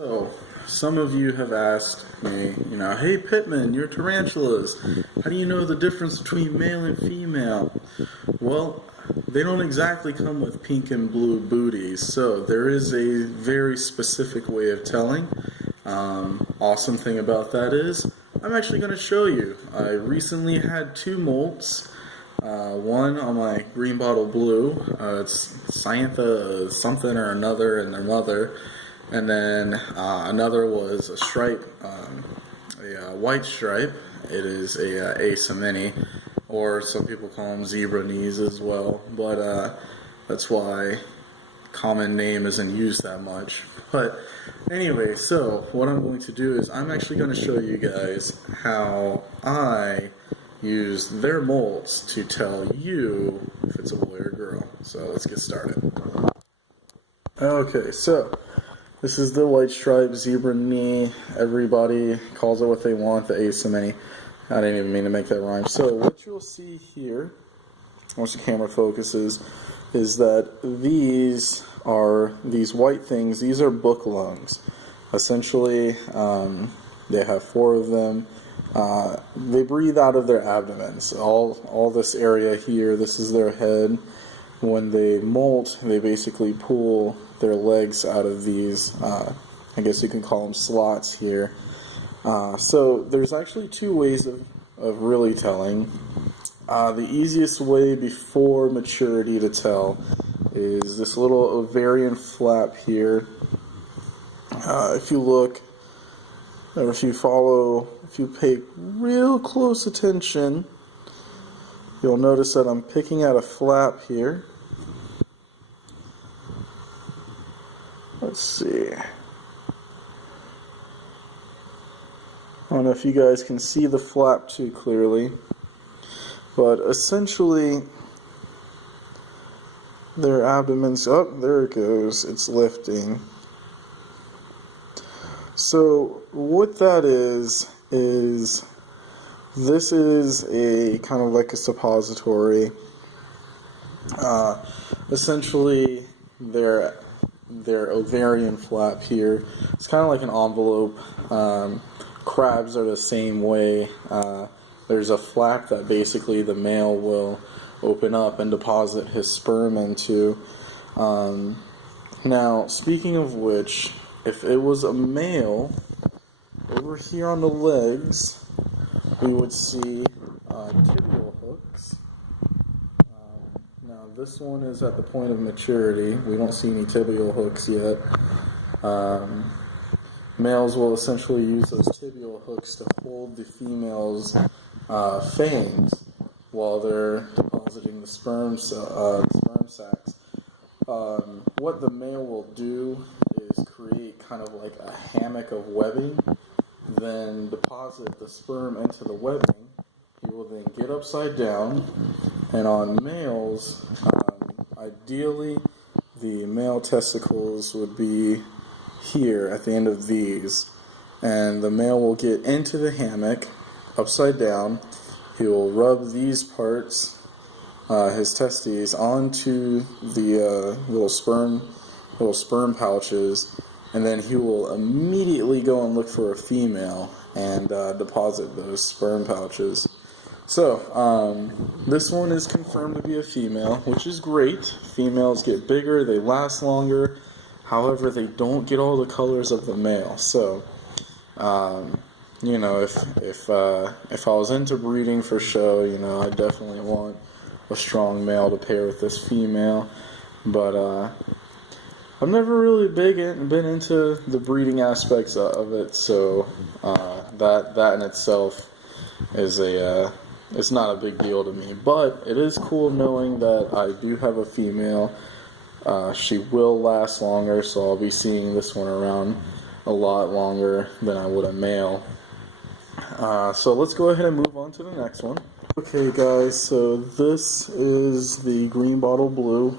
So, some of you have asked me, hey Pittman, you're tarantulas. How do you know the difference between male and female? Well, they don't exactly come with pink and blue booties, so there is a very specific way of telling. Awesome thing about that is, I'm actually going to show you. I recently had two molts. One on my green bottle blue, it's Cyantha something or another and their mother. And then another was a stripe, a white stripe. It is a Asamini, or some people call them zebra knees as well. But that's why common name isn't used that much. But anyway, so what I'm going to do is I'm actually going to show you guys how I use their molts to tell you if it's a boy or girl. So let's get started. Okay, so this is the white stripe, zebra knee. Everybody calls it what they want, the Asamini. I didn't even mean to make that rhyme. So what you'll see here, once the camera focuses, is that these white things, these are book lungs. Essentially, they have 4 of them. They breathe out of their abdomens. All this area here, this is their head. When they molt, they basically pull their legs out of these, I guess you can call them slots here. So there's actually 2 ways of really telling. The easiest way before maturity to tell is this little ovarian flap here. If you look, or if you pay real close attention, you'll notice that I'm picking at a flap here. Let's see. I don't know if you guys can see the flap too clearly, but essentially their abdomen's up. There it goes. It's lifting. So what that is this is a kind of like a suppository. Essentially, their ovarian flap here. It's kind of like an envelope. Crabs are the same way. There's a flap that basically the male will open up and deposit his sperm into. Now, speaking of which, if it was a male, over here on the legs, we would see tibial hooks. Now, this one is at the point of maturity. We don't see any tibial hooks yet. Males will essentially use those tibial hooks to hold the female's fangs while they're depositing the sperm sacs. What the male will do is create kind of like a hammock of webbing, then deposit the sperm into the webbing. He will then get upside down, and on males, ideally the male testicles would be here at the end of these, and the male will get into the hammock upside down. He will rub these parts, his testes, onto the little sperm pouches, and then he will immediately go and look for a female and deposit those sperm pouches. So this one is confirmed to be a female, which is great. Females get bigger, they last longer. However, they don't get all the colors of the male. So, if I was into breeding for show, I definitely want a strong male to pair with this female. But I've never really been into the breeding aspects of it. So that in itself is it's not a big deal to me. But it is cool knowing that I do have a female. She will last longer, so I'll be seeing this one around a lot longer than I would a male. So let's go ahead and move on to the next one. Okay guys, so this is the green bottle blue.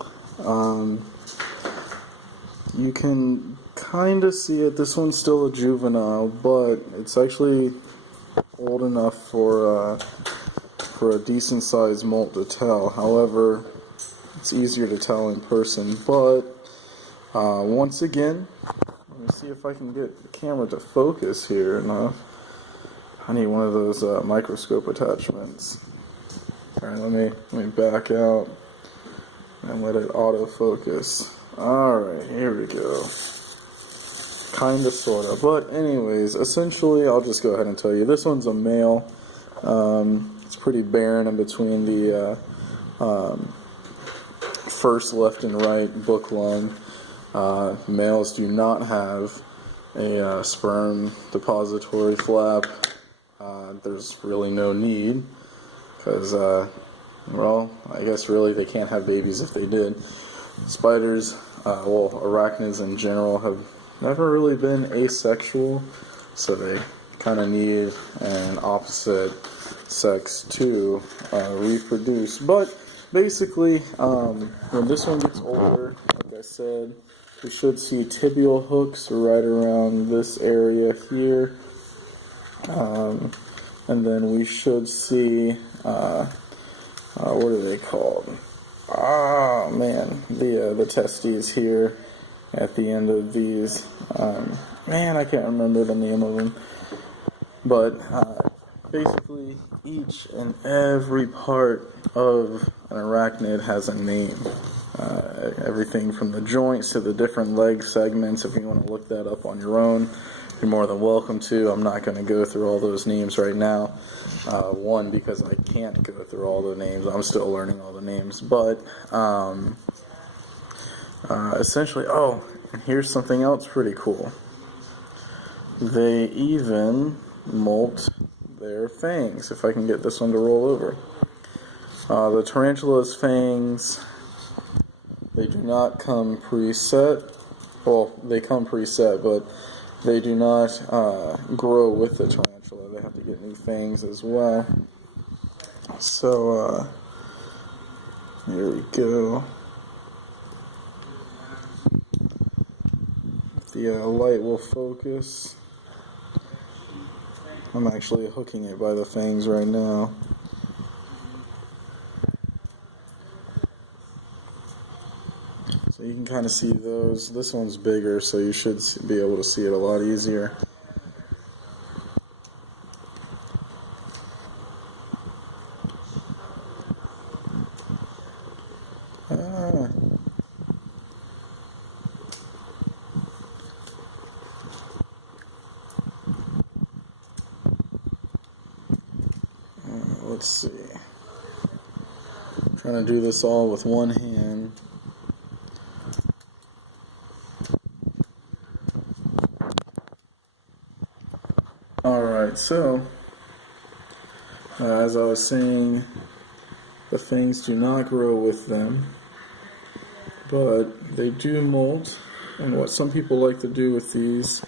You can kind of see it. This one's still a juvenile, but it's actually old enough for a decent sized molt to tell. However, it's easier to tell in person, but once again, me see if I can get the camera to focus here enough. I need one of those microscope attachments. Alright, let me back out and let it autofocus. Alright, here we go. Kinda, sorta. But anyways, essentially, I'll just go ahead and tell you. This one's a male. It's pretty barren in between the first left and right book lung. Males do not have a sperm depository flap. There's really no need, because, well, I guess really they can't have babies if they did. Spiders, well, arachnids in general have never really been asexual, so they kind of need an opposite sex to reproduce. But basically, when this one gets older, like I said, we should see tibial hooks right around this area here. And then we should see, what are they called? Ah, man, the testes here at the end of these. Man, I can't remember the name of them. But basically, each and every part of an arachnid has a name. Everything from the joints to the different leg segments. If you want to look that up on your own, you're more than welcome to. I'm not going to go through all those names right now. One, because I can't go through all the names. I'm still learning all the names. But essentially, oh, and here's something else pretty cool. They even molt their fangs. If I can get this one to roll over. The tarantula's fangs, they do not come preset. Well, they come preset, but they do not grow with the tarantula. They have to get new fangs as well. So, here we go. The light will focus. I'm actually hooking it by the fangs right now. So you can kind of see those. This one's bigger, so you should be able to see it a lot easier. Let's see. I'm trying to do this all with one hand. Alright, so as I was saying, the fangs do not grow with them, but they do molt. And what some people like to do with these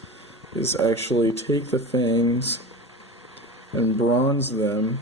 is actually take the fangs and bronze them